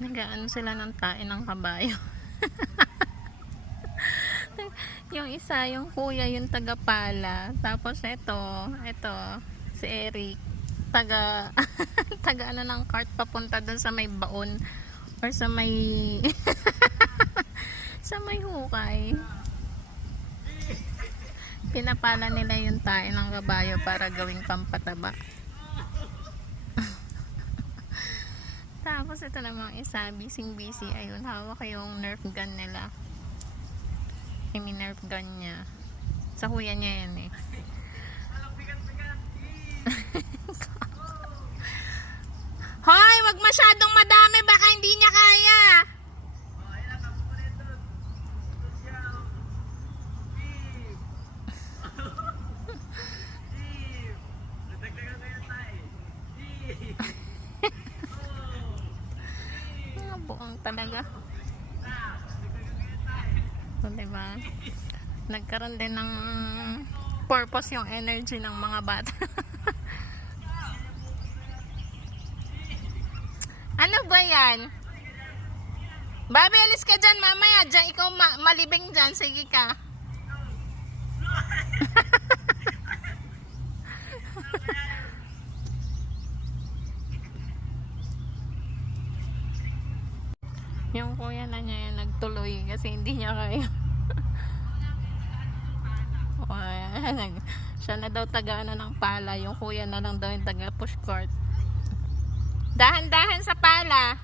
Nagaano sila ng tae ng kabayo. Yung isa, yung kuya, yung taga-pala. Tapos ito, si Eric, taga, taga ano ng cart papunta dun sa may baon or sa may sa may hukay. Pinapala nila yung tae ng kabayo para gawing pampataba. Tapos ito namang isa, busy. Ayun, hawak yung nerf gun nila. I mean, nerf gun niya. Sa kuya niya yan eh. Hoy, wag masyadong madami, baka hindi niya kaya. Buong talaga. So, diba? Nagkaroon din ng purpose yung energy ng mga bata. Ano ba yan? Babe, alis ka dyan mamaya. Diyan, ikaw malibing dyan. Sige ka. Yung kuya na niya yan nagtuloy kasi hindi niya kaya. Siya na daw taga ano ng pala, yung kuya na lang daw yung taga push cart. Dahan-dahan sa pala.